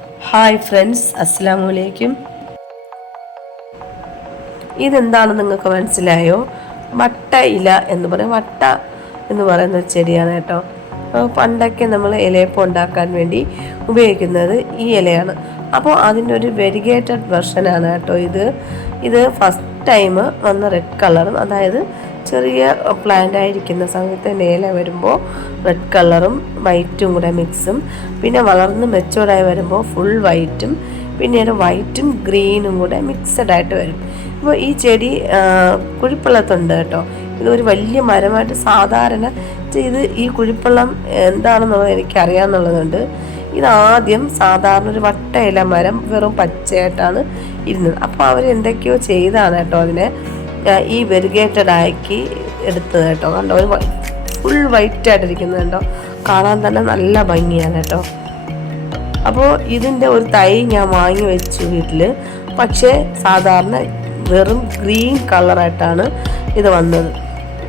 Hi friends അസ്സാം വലൈക്കും ഇതെന്താണെന്ന് നിങ്ങൾക്ക് മനസ്സിലായോ? വട്ട ഇല എന്ന് പറയും. വട്ട എന്ന് പറയുന്ന ഒരു ചെടിയാണ് കേട്ടോ. പണ്ടൊക്കെ നമ്മൾ ഇലയപ്പം ഉണ്ടാക്കാൻ വേണ്ടി ഉപയോഗിക്കുന്നത് ഈ ഇലയാണ്. അപ്പോൾ അതിന്റെ ഒരു വെരിഗേറ്റഡ് വെർഷനാണ് കേട്ടോ ഇത്. ഇത് ഫസ്റ്റ് ടൈം വന്ന റെഡ് കളറും അതായത് ചെറിയ പ്ലാന്റ് ആയിരിക്കുന്ന സമയത്ത് മേലെ വരുമ്പോൾ റെഡ് കളറും വൈറ്റും കൂടെ മിക്സും പിന്നെ വളർന്ന് മെച്ചോർഡായി വരുമ്പോൾ ഫുൾ വൈറ്റും പിന്നീട് വൈറ്റും ഗ്രീനും കൂടെ മിക്സഡ് ആയിട്ട് വരും. അപ്പോൾ ഈ ചെടി കുഴിപ്പള്ളത്തുണ്ട് കേട്ടോ. ഇതൊരു വലിയ മരമായിട്ട് സാധാരണ ഇത് ഈ കുഴിപ്പള്ളം എന്താണെന്നുള്ളത് എനിക്കറിയാമെന്നുള്ളതുകൊണ്ട് ഇതാദ്യം സാധാരണ ഒരു വട്ടയില മരം വെറും പച്ചയായിട്ടാണ് ഇരുന്നത്. അപ്പോൾ അവർ എന്തൊക്കെയോ ചെയ്താണ് കേട്ടോ അതിനെ ഈ വെരിഗേറ്റഡ് ആക്കി എടുത്തത് കേട്ടോ. കണ്ടോ? ഒരു ഫുൾ വൈറ്റ് ആയിട്ടിരിക്കുന്നത് കേട്ടോ കാണാൻ തന്നെ നല്ല ഭംഗിയാണ് കേട്ടോ. അപ്പോൾ ഇതിന്റെ ഒരു തൈ ഞാൻ വാങ്ങി വെച്ചു വീട്ടിൽ പക്ഷേ സാധാരണ വെറും ഗ്രീൻ കളറായിട്ടാണ് ഇത് വന്നത്.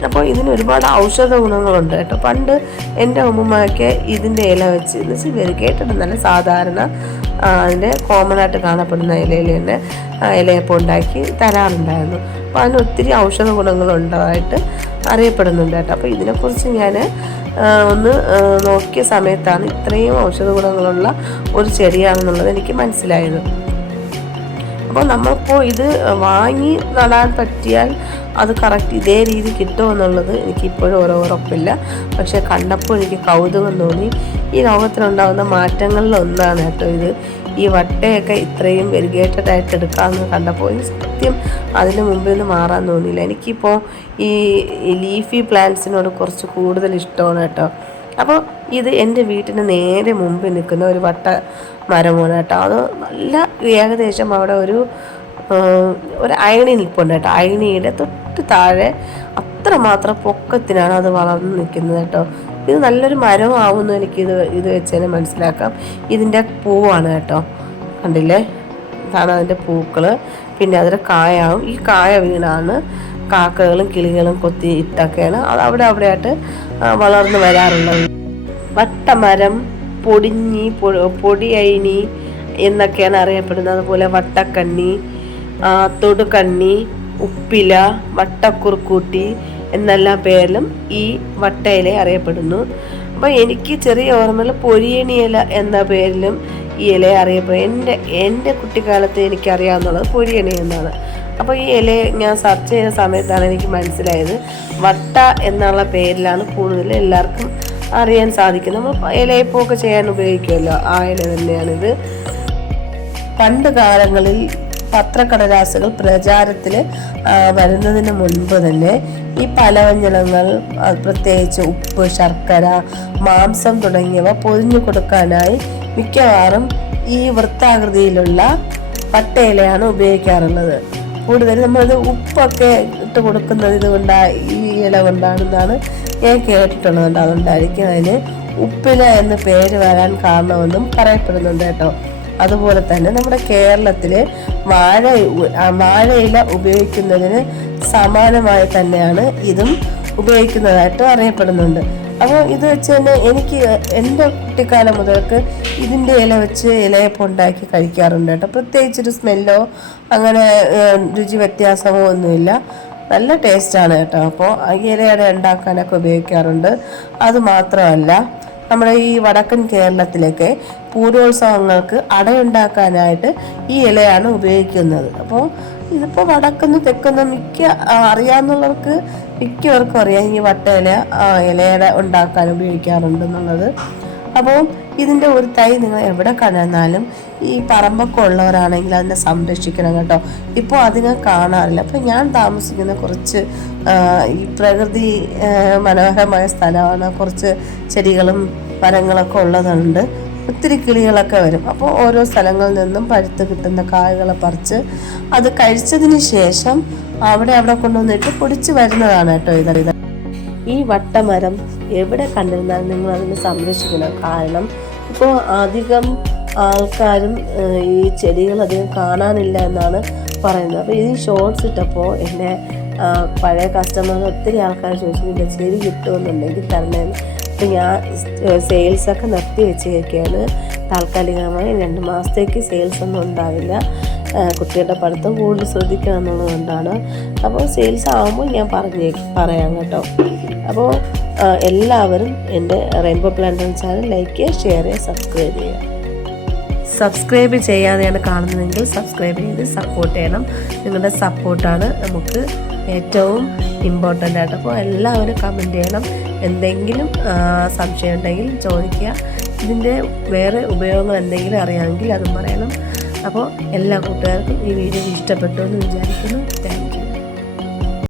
അപ്പോൾ ഇതിന് ഒരുപാട് ഔഷധ ഗുണങ്ങളുണ്ട് കേട്ടോ. പണ്ട് എന്റെ അമ്മമ്മയൊക്കെ ഇതിന്റെ ഇല വെച്ച് എന്ന് വെച്ചാൽ വെറുകേട്ടിട്ട് നല്ല സാധാരണ അതിന്റെ കോമൺ ആയിട്ട് കാണപ്പെടുന്ന ഇലയിൽ തന്നെ ഇലയപ്പം ഉണ്ടാക്കി തരാറുണ്ടായിരുന്നു. അപ്പോൾ ഒത്തിരി ഔഷധ ഗുണങ്ങളുള്ളതായിട്ട് അറിയപ്പെടുന്നുണ്ട് കേട്ടോ. അപ്പോൾ ഇതിനെക്കുറിച്ച് ഞാൻ ഒന്ന് നോക്കിയ സമയത്താണ് ഇത്രയും ഔഷധ ഗുണങ്ങളുള്ള ഒരു ചെടിയാണെന്നുള്ളത് എനിക്ക് മനസ്സിലായത്. അപ്പോൾ നമ്മളിപ്പോൾ ഇത് വാങ്ങി നടാൻ പറ്റിയാൽ അത് കറക്റ്റ് ഇതേ രീതി കിട്ടുമെന്നുള്ളത് എനിക്കിപ്പോഴും ഓരോ ഉറപ്പില്ല. പക്ഷേ കണ്ടപ്പോൾ എനിക്ക് കൗതുകം തോന്നി. ഈ ലോകത്തിലുണ്ടാകുന്ന മാറ്റങ്ങളിൽ ഒന്നാണ് കേട്ടോ ഇത്. ഈ വട്ടയൊക്കെ ഇത്രയും വെരിഗേറ്റഡ് ആയിട്ട് എടുക്കാമെന്ന് കണ്ടപ്പോൾ എനിക്ക് സത്യം അതിന് മുമ്പിൽ നിന്ന് മാറാൻ തോന്നിയില്ല. എനിക്കിപ്പോൾ ഈ ലീഫി പ്ലാന്റ്സിനോട് കുറച്ച് കൂടുതൽ ഇഷ്ടമാണ് കേട്ടോ. അപ്പോൾ ഇത് എന്റെ വീട്ടിന് നേരെ മുമ്പിൽ നിൽക്കുന്ന ഒരു വട്ട മരമാണ് കേട്ടോ. അത് നല്ല ഏകദേശം അവിടെ ഒരു ഒരു അയണി നിൽപ്പുണ്ട് കേട്ടോ. അയണിയുടെ തൊട്ട് താഴെ അത്രമാത്രം പൊക്കത്തിനാണ് അത് വളർന്നു നിൽക്കുന്നത് കേട്ടോ. ഇത് നല്ലൊരു മരമാവുമെന്ന് എനിക്ക് ഇത് വെച്ച് തന്നെ മനസ്സിലാക്കാം. ഇതിന്റെ പൂവാണ് കേട്ടോ. കണ്ടില്ലേ? ഇതാണ് അതിന്റെ പൂക്കൾ പിന്നെ അതിന്റെ കായാവും ഈ കായ വീണാണ് കാക്കകളും കിളികളും കൊത്തി ഇട്ടൊക്കെയാണ്. അത് അവിടെ അവിടെയായിട്ട് വളർന്നു വരാറുള്ളത്. വട്ടമരം പൊടിഞ്ഞി പൊടിയൈനി എന്നൊക്കെയാണ് അറിയപ്പെടുന്നത്. അതുപോലെ വട്ടക്കണ്ണി തൊടുകണ്ണി ഉപ്പില വട്ടക്കുറുക്കൂട്ടി എന്നെല്ലാം പേരിലും ഈ വട്ടയില അറിയപ്പെടുന്നു. അപ്പോൾ എനിക്ക് ചെറിയ ഓർമ്മയിൽ പൊരിയണി ഇല എന്ന പേരിലും ഈ ഇല അറിയപ്പെടും എന്റെ എന്റെ കുട്ടിക്കാലത്ത് എനിക്കറിയാവുന്നത് പൊരിയണി എന്നാണ്. അപ്പോൾ ഈ ഇല ഞാൻ സെർച്ച് ചെയ്ത സമയത്താണ് എനിക്ക് മനസ്സിലായത്. വട്ട എന്നുള്ള പേരിലാണ് കൂടുതൽ എല്ലാവർക്കും അറിയാൻ സാധിക്കുന്നത്. നമ്മൾ ഇലയപ്പമൊക്കെ ചെയ്യാൻ ഉപയോഗിക്കുമല്ലോ. ആ ഇല തന്നെയാണിത്. പണ്ട് കാലങ്ങളിൽ പത്രക്കടലാസുകൾ പ്രചാരത്തിൽ വരുന്നതിന് മുൻപ് തന്നെ ഈ പലവ്യഞ്ജനങ്ങൾ പ്രത്യേകിച്ച് ഉപ്പ് ശർക്കര മാംസം തുടങ്ങിയവ പൊതിഞ്ഞു കൊടുക്കാനായി മിക്കവാറും ഈ വൃത്താകൃതിയിലുള്ള പട്ടയിലയാണ് ഉപയോഗിക്കാറുള്ളത്. കൂടുതൽ നമ്മളത് ഉപ്പൊക്കെ ഇട്ട് കൊടുക്കുന്നത് ഇതുകൊണ്ടാ ഈ ഇല കൊണ്ടാണെന്നാണ് ഞാൻ കേട്ടിട്ടുള്ളത്. അതുകൊണ്ടായിരിക്കും അതിന് ഉപ്പില എന്ന് പേര് വരാൻ കാരണമെന്നും പറയപ്പെടുന്നുണ്ട് കേട്ടോ. അതുപോലെ തന്നെ നമ്മുടെ കേരളത്തിൽ വാഴ വാഴയില ഉപയോഗിക്കുന്നതിന് സമാനമായി തന്നെയാണ് ഇതും ഉപയോഗിക്കുന്നതായിട്ട് അറിയപ്പെടുന്നുണ്ട്. അപ്പോൾ ഇത് വെച്ച് തന്നെ എനിക്ക് എന്റെ കുട്ടിക്കാലം മുതൽക്ക് ഇതിന്റെ ഇല വെച്ച് ഇലയപ്പം ഉണ്ടാക്കി കഴിക്കാറുണ്ട് കേട്ടോ. പ്രത്യേകിച്ചൊരു സ്മെല്ലോ അങ്ങനെ രുചി വ്യത്യാസമോ ഒന്നുമില്ല. നല്ല ടേസ്റ്റാണ് കേട്ടോ. അപ്പോൾ ഇലയുടെ ഉണ്ടാക്കാനൊക്കെ ഉപയോഗിക്കാറുണ്ട്. അത് മാത്രമല്ല നമ്മുടെ ഈ വടക്കൻ കേരളത്തിലൊക്കെ പൂരോത്സവങ്ങൾക്ക് അടയുണ്ടാക്കാനായിട്ട് ഈ ഇലയാണ് ഉപയോഗിക്കുന്നത്. അപ്പോൾ ഇതിപ്പോൾ വടക്കുന്ന് തെക്കുന്ന മിക്ക അറിയാവുന്നവർക്ക് മിക്കവർക്കും അറിയാം ഈ വട്ട ഇല ഇലയുടെ ഉണ്ടാക്കാൻ ഉപയോഗിക്കാറുണ്ടെന്നുള്ളത് അപ്പോൾ ഇതിന്റെ ഒരു തൈ നിങ്ങൾ എവിടെ കണ്ടെന്നാലും ഈ പറമ്പൊക്കെ ഉള്ളവരാണെങ്കിൽ അതിനെ സംരക്ഷിക്കണം കേട്ടോ. ഇപ്പോൾ അധികം കാണാറില്ല. അപ്പോൾ ഞാൻ താമസിക്കുന്ന കുറച്ച് ഈ പ്രകൃതി മനോഹരമായ സ്ഥലമാണ്. കുറച്ച് ചെടികളും മരങ്ങളൊക്കെ ഉള്ളതുണ്ട്. ഒത്തിരി കിളികളൊക്കെ വരും. അപ്പോൾ ഓരോ സ്ഥലങ്ങളിൽ നിന്നും പഴുത്ത് കിട്ടുന്ന കായകളെ പറിച്ച് അത് കഴിച്ചതിന് ശേഷം അവിടെ അവിടെ കൊണ്ടുവന്നിട്ട് പൊടിച്ച് വരുന്നതാണ് കേട്ടോ ഇത് ഇത്. ഈ വട്ടമരം എവിടെ കണ്ടിരുന്നാലും നിങ്ങൾ അതിനെ സംരക്ഷിക്കണം. കാരണം ഇപ്പോൾ അധികം ആൾക്കാരും ഈ ചെടികൾ അധികം കാണാനില്ല എന്നാണ് പറയുന്നത്. അപ്പോൾ ഈ ഷോർട്സ് ഇട്ടപ്പോൾ എന്റെ പഴയ കസ്റ്റമർ ഒത്തിരി ആൾക്കാർ ചോദിച്ചു ഇതിന്റെ ചെടി കിട്ടുമെന്നുണ്ടെങ്കിൽ തരണേന്ന് അപ്പോൾ ഞാൻ സെയിൽസൊക്കെ നിർത്തി വെച്ചേക്കാണ് താൽക്കാലികമായി രണ്ട് മാസത്തേക്ക് സെയിൽസ് ഒന്നും ഉണ്ടാവില്ല. ആ, കുട്ടിയുടെ പഠിത്തം കൂടുതൽ ശ്രദ്ധിക്കണം എന്നുള്ളതുകൊണ്ടാണ്. അപ്പോൾ സെയിൽസ് ആകുമ്പോൾ ഞാൻ പറഞ്ഞേ പറയാം കേട്ടോ. അപ്പോൾ എല്ലാവരും എന്റെ റെയിൻബോ പ്ലാന്റ് ചാനൽ ലൈക്ക് ചെയ്യുക ഷെയർ ചെയ്യുക സബ്സ്ക്രൈബ് ചെയ്യുക. സബ്സ്ക്രൈബ് ചെയ്യാതെയാണ് കാണുന്നതെങ്കിൽ സബ്സ്ക്രൈബ് ചെയ്ത് സപ്പോർട്ട് ചെയ്യണം. നിങ്ങളുടെ സപ്പോർട്ടാണ് നമുക്ക് ഏറ്റവും ഇമ്പോർട്ടന്റ് ആയിട്ട്. അപ്പോൾ എല്ലാവരും കമന്റ് ചെയ്യണം. എന്തെങ്കിലും സംശയം ഉണ്ടെങ്കിൽ ചോദിക്കുക. ഇതിന്റെ വേറെ ഉപയോഗങ്ങൾ എന്തെങ്കിലും അറിയാമെങ്കിൽ അതും പറയണം. അപ്പോൾ എല്ലാ കൂട്ടുകാർക്കും ഈ വീഡിയോ ഇഷ്ടപ്പെട്ടു എന്ന് വിചാരിക്കുന്നു. താങ്ക്